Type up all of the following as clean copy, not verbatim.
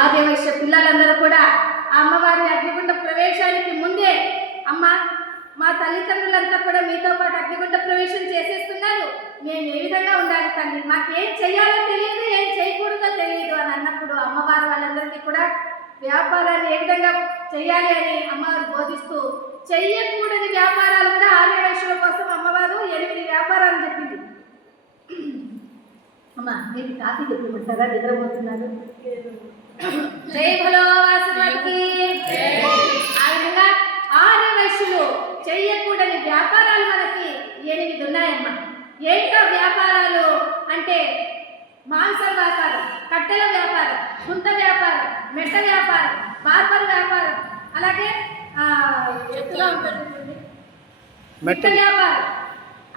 ఆదివైశ్య పిల్లలందరూ కూడా ఆ అమ్మవారి అగ్నిగుండ ప్రవేశానికి ముందే అమ్మ మా తల్లిదండ్రులంతా కూడా మీతో పాటు అగ్నిగుండ ప్రవేశం చేసేస్తున్నారు, మేము ఏ విధంగా ఉండాలి తల్లి, మాకేం చేయాలో తెలియదు, ఏం చేయకూడదో తెలియదు అని అన్నప్పుడు అమ్మవారు వాళ్ళందరికీ కూడా వ్యాపారాన్ని ఏ విధంగా చేయాలి అని అమ్మవారు బోధిస్తూ చెయ్యకూడని వ్యాపారాలు కూడా ఆర్యవైశ్యుల కోసం అమ్మవారు 8 వ్యాపారాలు చెప్పింది. అమ్మా మీరు కాఫీ చెప్పమంటారా, నిద్రపోతున్నారు? జై భలో వాసవానికి. ఆ విధంగా ఆర్యవైశ్యులు చెయ్యకూడని వ్యాపారాలు మనకి 8 ఉన్నాయమ్మా. ఏంటో వ్యాపారాలు అంటే మాంసం వ్యాపారం, కట్టెల వ్యాపారం, గుంత వ్యాపారం, మెట్ట వ్యాపారం, బార్బర్ వ్యాపారం, అలాగే మెట్ట వ్యాపారం,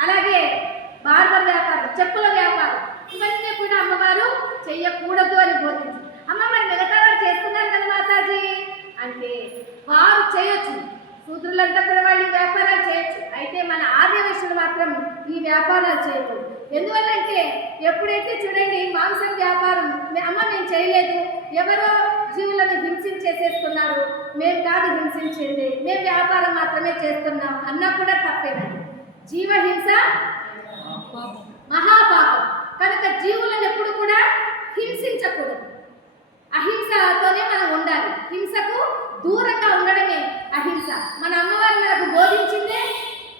అలాగే బార్బర్ వ్యాపారం, చెప్పుల వ్యాపారం, ఇవన్నీ కూడా అమ్మవారు చెయ్యకూడదు అని బోధించి అమ్మ మరి మిగతా వారు చేస్తున్నారు కదా మాతాజీ అంటే వారు చేయొచ్చు, శూద్రులంతా కూడా వాళ్ళు వ్యాపారాలు చేయొచ్చు, అయితే మన ఆర్యవైశ్యులు మాత్రం ఈ వ్యాపారాలు చేయకూడదు. ఎందువల్లంటే ఎప్పుడైతే చూడండి మాంసం వ్యాపారం అమ్మ మేము చేయలేదు, ఎవరో జీవులను హింసించేసేస్తున్నారు, మేము కాదు హింసించేది, మేము వ్యాపారం మాత్రమే చేస్తున్నాం అన్నా కూడా తప్పేనండి. జీవహింస మహాపాపం కనుక జీవులను ఎప్పుడు కూడా హింసించకూడదు, అహింసతోనే మనం ఉండాలి, హింసకు దూరంగా ఉండడమే అహింస. మన అమ్మవారు మనకు బోధించిందే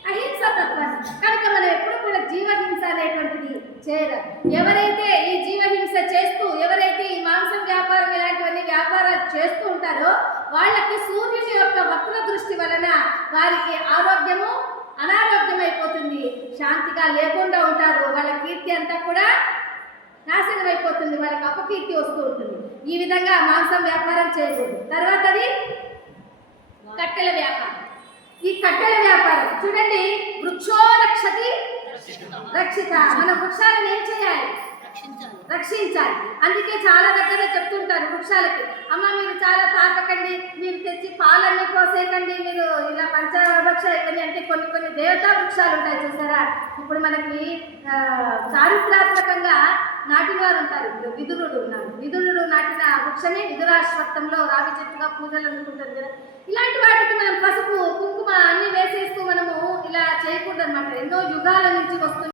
అహింస తత్వాన్ని, కనుక మనం ఎప్పుడు కూడా జీవహింస అనేటువంటిది చేయరు. ఎవరైతే ఈ జీవహింస చేస్తూ ఎవరైతే ఈ మాంసం వ్యాపారం ఇలాంటివన్నీ వ్యాపారాలు చేస్తూ ఉంటారో వాళ్ళకి సూర్యుని యొక్క వక్ర దృష్టి వలన వారికి ఆరోగ్యము అనారోగ్యమైపోతుంది, శాంతిగా లేకుండా ఉంటారు, వాళ్ళ కీర్తి అంతా కూడా నాశనం అయిపోతుంది, వాళ్ళకి అపకీర్తి వస్తూ ఉంటుంది. ఈ విధంగా మాంసం వ్యాపారం చేయకూడదు. తర్వాతది కట్టెల వ్యాపారం. ఈ కట్టెల వ్యాపారం చూడండి, వృక్షో రక్షతి రక్షిత, మన వృక్షాలను ఏం చేయాలి? రక్షించాలి. అందుకే చాలా దగ్గర చెప్తుంటారు వృక్షాలకి, అమ్మ మీరు చాలా తాకకండి, మీరు తెచ్చి పాలన్నీ పోసేయకండి, మీరు ఇలా పంచవృక్ష ఇవన్నీ అంటే కొన్ని దేవతా వృక్షాలు ఉంటాయి చూసారా. ఇప్పుడు మనకి చారిత్రాత్మకంగా నాటిన వారు ఉంటారు. ఇప్పుడు విదురుడు ఉన్నారు, విదురుడు నాటిన వృక్షమే విదురాశ్వత్థంలో రావి చెట్టుగా పూజలు అందుకుంటారు కదా. ఇలాంటి వాటికి మనం పసుపు కుంకుమ అన్ని వేసేస్తూ మనము ఇలా చేయకూడదు అనమాట. ఎన్నో యుగాల నుంచి వస్తుంది.